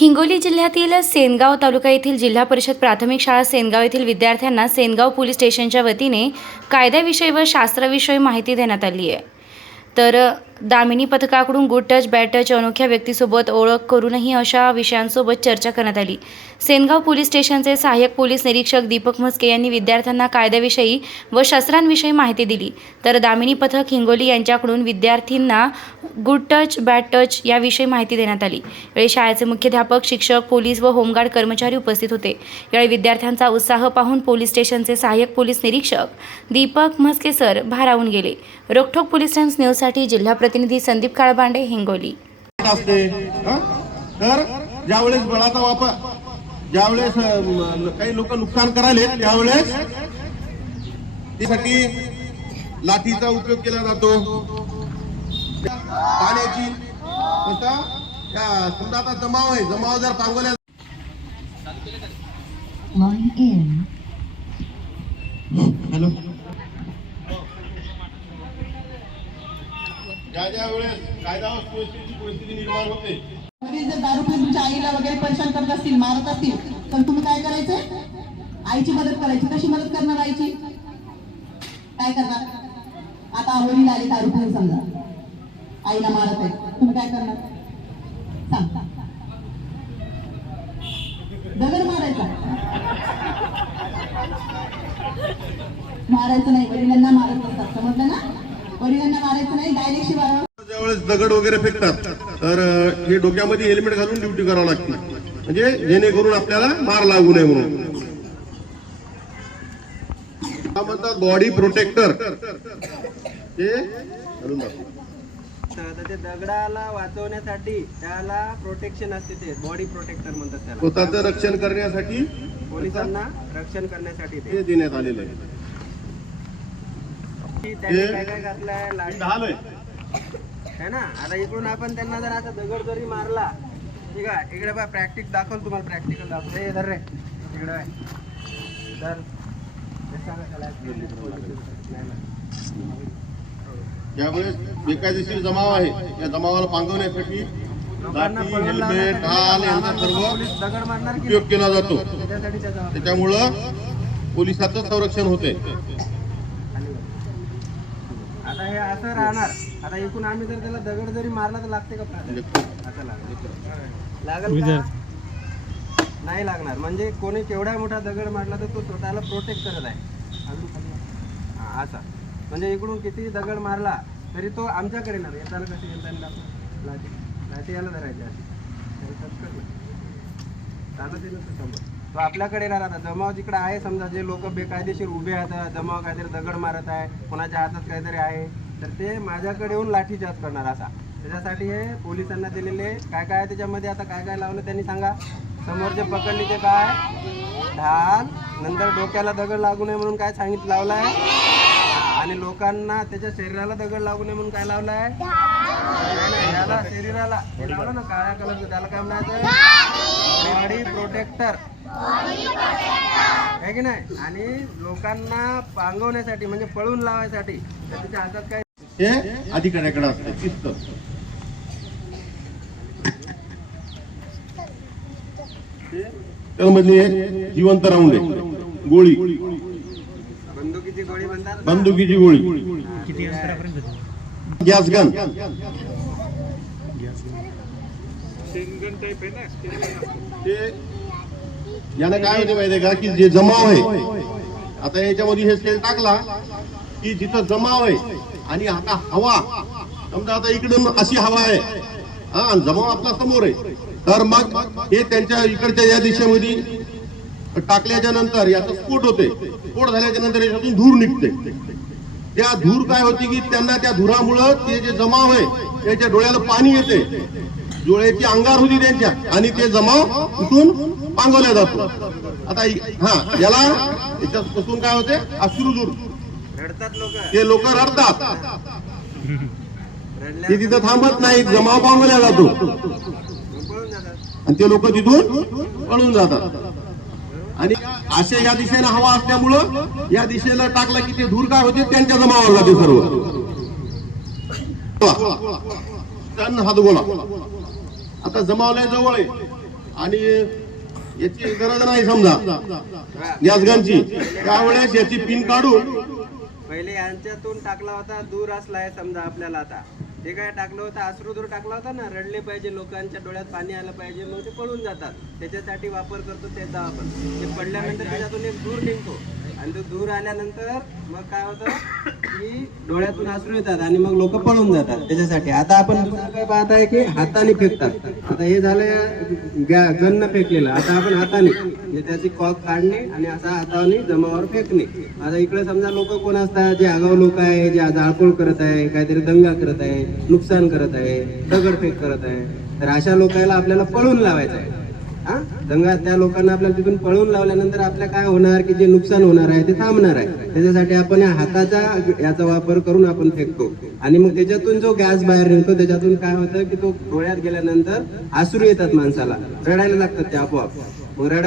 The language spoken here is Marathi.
हिंगोली जिल्ह्यातील सेनगाव तालुका येथील जिल्हा परिषद प्राथमिक शाळा सेनगाव येथील विद्यार्थ्यांना सेनगाव पोलीस स्टेशनच्या वतीने कायद्याविषयी व शास्त्राविषयी माहिती देण्यात आली आहे. तर दामिनी पथकाकडून गुड टच बॅड टच अनोख्या व्यक्तीसोबत ओळख करूनही अशा विषयांसोबत चर्चा करण्यात आली. सेनगाव पोलीस स्टेशनचे सहाय्यक पोलीस निरीक्षक दीपक म्हस्के यांनी विद्यार्थ्यांना कायद्याविषयी व शस्त्रांविषयी माहिती दिली. तर दामिनी पथक हिंगोली यांच्याकडून विद्यार्थ्यांना गुड टच बॅड टच याविषयी माहिती देण्यात आली. यावेळी शाळेचे मुख्याध्यापक शिक्षक पोलीस व होमगार्ड कर्मचारी उपस्थित होते. यावेळी विद्यार्थ्यांचा उत्साह पाहून पोलीस स्टेशनचे सहाय्यक पोलीस निरीक्षक दीपक म्हस्के सर भारावून गेले. रोखोक पोलीस टाइम्स न्यूजसाठी जिल्हा प्रतिनिधी संदीप काळबांडे हिंगोली असते हं? तर ज्यावेळेस बळाचा वापर ज्यावेळेस काही लोक नुकसान करायले त्यावेळेस त्यासाठी लाठीचा उपयोग केला जातो पाण्याची आता जमाव आहे जमाव जर पांगवल्या. हॅलो ज्या ज्या वेळेस कायदा परिस्थितीची परिस्थिती निर्माण होते. जर दारू तुमच्या आईला वगैरे परेशान करत असतील मारत असतील तर तुम्ही काय करायचंय आईची मदत करायची. कशी मदत करणार आईची? काय करणार? आता आवडीला आली दारू पिऊन समजा. आईला मारत आहे तुम्ही काय करणार? सांग. दगड मारायचा. मारायचं नाही. वडिलांना मारत असतात. समजलं ना? वडिलांना मारायचं नाही डायरेक्ट शिवाय ज्यावेळेस दगड वगैरे फेकतात तर हे डोक्यामध्ये हेल्मेट घालून ड्युटी करावं लागते. म्हणजे जेणेकरून आपल्याला मार लागू नये म्हणून. हा म्हणतात बॉडी प्रोटेक्टर ते घालून दाखव. तर ते दगडाला वाचवण्यासाठी त्याला प्रोटेक्शन असते ते बॉडी प्रोटेक्टर म्हणतात त्याला. स्वतःचं रक्षण करण्यासाठी पोलिसांना रक्षण करण्यासाठी ते. देण्यात आलेलं आहे की त्यांनी काय काय घातलंय लाठी ढाल आहे है? ना? आता इकडून आपण त्यांना जर आता दगड जरी मारला ठीक आहे इकडे बघ प्रॅक्टिस दाखवल तुम्हाला प्रॅक्टिकल दाखव हे धर रे. इकडे नाही. ज्यावेळेस बेकायदेशीर जमाव आहे. या जमावाला पांगवण्यासाठी हेल्मेट ढाल यांचा सर्व उपयोग केला जातो. त्याच्यामुळं पोलिसाचं संरक्षण होते. आता हे असं राहणार. आता एकूण आम्ही जर त्याला दगड जरी मारला तर लागते का प्राण? असं लागेल लागेल का? नाही लागणार. म्हणजे कोणी केवढा मोठा दगड मारला तर तो स्वतःला प्रोटेक्ट करत आहे. अजून खाली. हा, असा. म्हणजे इकडून किती दगड मारला तरी तो आमच्याकडे येणार. येताना कशी येताना. लाठी लाठी याला धरायची अशी. त्याला. तो आपल्याकडे राहता जमाव जिकडे आहे समजा जे लोक बेकायदेशीर उभे आहेत जमाव काहीतरी दगड मारत आहे कोणाच्या हातात काहीतरी आहे तर ते माझ्याकडे येऊन लाठीचार्ज करणार असा. त्याच्यासाठी हे पोलिसांना दिलेले काय काय आहे त्याच्यामध्ये आता काय काय लावलं त्यांनी सांगा. समोरचे पकडले ते काय? ढाल. नंतर डोक्याला दगड लागू नये म्हणून काय सांगितलं आहे आणि लोकांना त्याच्या शरीराला दगड लागू नये म्हणून काय लावलाय? याला शरीराला हे लावलं ना काळ्या कलरचं त्याला काय म्हणायचं? Body protector. आहे की नाही? आणि लोकांना पांगवण्यासाठी म्हणजे पळून लावायसाठी तर त्याच्या हातात काय? हे अधिकाऱ्याकडे असतं शिस्त त्यामध्ये जिवंत राहून गोळी. बंदुकीची गोळी. Gas gun. यानं काय होते माहितीये का? की जे जमाव आहे आता याच्यामध्ये हे सेल टाकला की जिथं जमाव आहे आणि आता हवा समजा आता इकडून अशी हवा आहे हा जमाव आपला समोर आहे. तर मग हे त्यांच्या इकडच्या या दिशेमध्ये टाकल्याच्या नंतर याचा स्फोट होते. स्फोट झाल्याच्यानंतर याच्यातून धूर निघते. त्या धूर काय होती की त्यांना त्या धुरामुळं ते जे जमाव आहे त्याच्या डोळ्याला पाणी येते. डोळ्याची अंगार होती त्यांच्या आणि ते जमाव तिथून पांगवल्या जातो. आता हा याला याच्यापासून काय होते? लोक. ते लोक रडतात. ते तिथं थांबत नाहीत जमाव पांगवल्या जातो. आणि ते लोक तिथून पळून जातात. आणि अशा या दिशेने हवा असल्यामुळं या दिशेला टाकला की ते धूर काय होते त्यांच्या जमावाला जाते सर्व. त्यांना हात बोला. आता जमावल्या जवळ आहे. आणि याची गरज नाही समजा. गॅस त्यावेळेस याची पिन काढून पहिले यांच्यातून टाकला होता दूर असलाय समजा आपल्याला आता. ते काय टाकलं होतं अश्रू टाकला होता ना रडले पाहिजे लोकांच्या डोळ्यात पाणी आलं पाहिजे मग ते पळून जातात. त्याच्यासाठी वापर करतो त्याचा आपण. ते पडल्यानंतर त्याच्यातून एक दूर निघतो. आणि तो दूर आल्यानंतर मग काय होतं की डोळ्यातून आसरू येतात आणि मग लोक पळून जातात त्याच्यासाठी. आता आपण दुसरं काय पाहत आहे की हाताने फेकतात. आता हे झालं गन्न फेकलेलं. आता आपण हाताने म्हणजे त्याची कॉक काढणे आणि असा हाताने जमावर फेकणे. आता इकडे समजा लोक कोण असतात जे आगाऊ लोक आहे जे जाळपोळ करत आहे काहीतरी दंगा करत आहे नुकसान करत आहे दगडफेक करत आहे तर अशा लोकांना आपल्याला पळून लावायचं आहे. हा? त्या लोकांना आपल्याला तिथून पळून लावल्यानंतर आपल्या काय होणार की जे नुकसान होणार आहे ते थांबणार आहे. त्याच्यासाठी आपण या हाताचा याचा वापर करून आपण फेकतो. आणि मग त्याच्यातून जो गॅस बाहेर निघतो त्याच्यातून काय होतं की तो डोळ्यात गेल्यानंतर आसरू येतात माणसाला. रडायला लागतात ते आपोआप. मग रडा